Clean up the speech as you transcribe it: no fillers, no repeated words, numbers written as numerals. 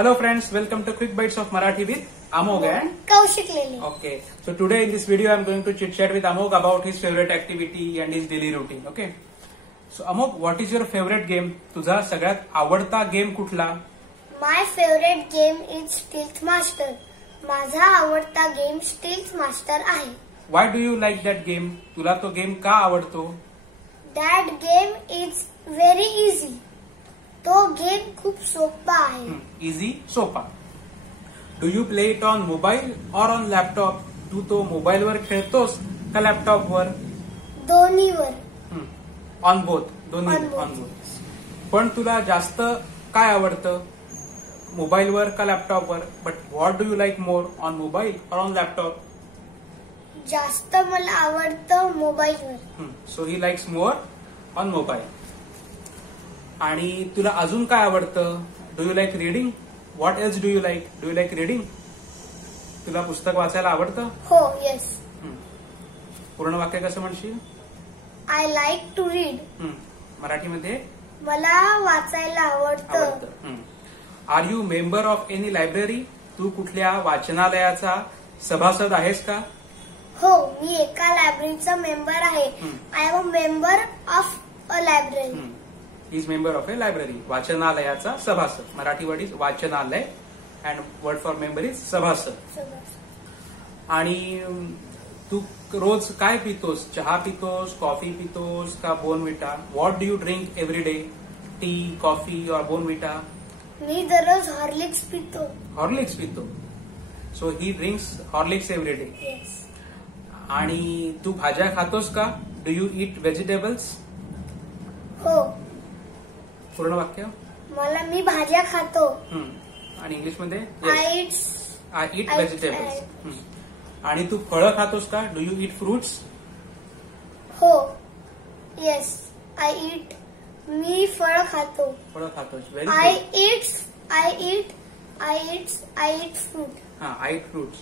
Hello friends, welcome to Quick Bites of Marathi with Amog and Kaushik Lele. Okay, so today in this video I am going to chit chat with Amog about his favorite activity and his daily routine. Okay, so Amog, what is your favorite game? तुझा सगळ्यात आवडता game कुठला? My favorite game is Stealth Master. माझा आवडता game Stealth Master आहे. Why do you like that game? तुला तो game का आवडतो? That game is very easy. तो गेम खूप सोपा आहे. Easy, सोपा. Do you play it on mobile or on laptop? तू तो मोबाईल वर खेळतोस का लॅपटॉप वर? दोन्हीवर. ऑन बोथ, दोन्ही ऑन बोथ. पण तुला जास्त काय आवडतं? मोबाईल वर का लॅपटॉप वर? But what do you like more on mobile और ऑन लॅपटॉप? जास्त मला आवडतं मोबाईलवर. So he likes more on mobile. आणि तुला अजून काय आवडतं? Do you like reading? What else do you like? Do you like reading? तुला पुस्तक वाचायला आवडतं? हो, येस. पूर्ण वाक्य कसं म्हणशील? I like to read. मराठीमध्ये? मला वाचायला आवडतं. Are you member of any library? तू कुठल्या वाचनालयाचा सभासद आहेस का? हो, मी एका लायब्ररीचा मेंबर आहे. I am a member of a library. Is member of a library. वाचनालयाचा सभासद. मराठी वर्ड इज वाचनालय and word for member is सभासद. आणि तू रोज काय पितोस? चहा पितोस, कॉफी पितोस का Bournvita? What do you drink every day? Tea, coffee और बोर्नव्हिटा? मी दररोज हॉर्लिक्स पितो. हॉर्लिक्स पितो. So he drinks Horlicks every day. Yes. आणि तू भाज्या खातोस का? Do you eat vegetables? हो. पूर्ण वाक्य? मी भाज्या खातो. आणि इंग्लिशमध्ये? I eat vegetables. आणि तू फळं खातोस का? Do you eat fruits? हो, येस, आय ईट. मी फळं खातो. फळं खातोस. I eat fruit. I eat fruits.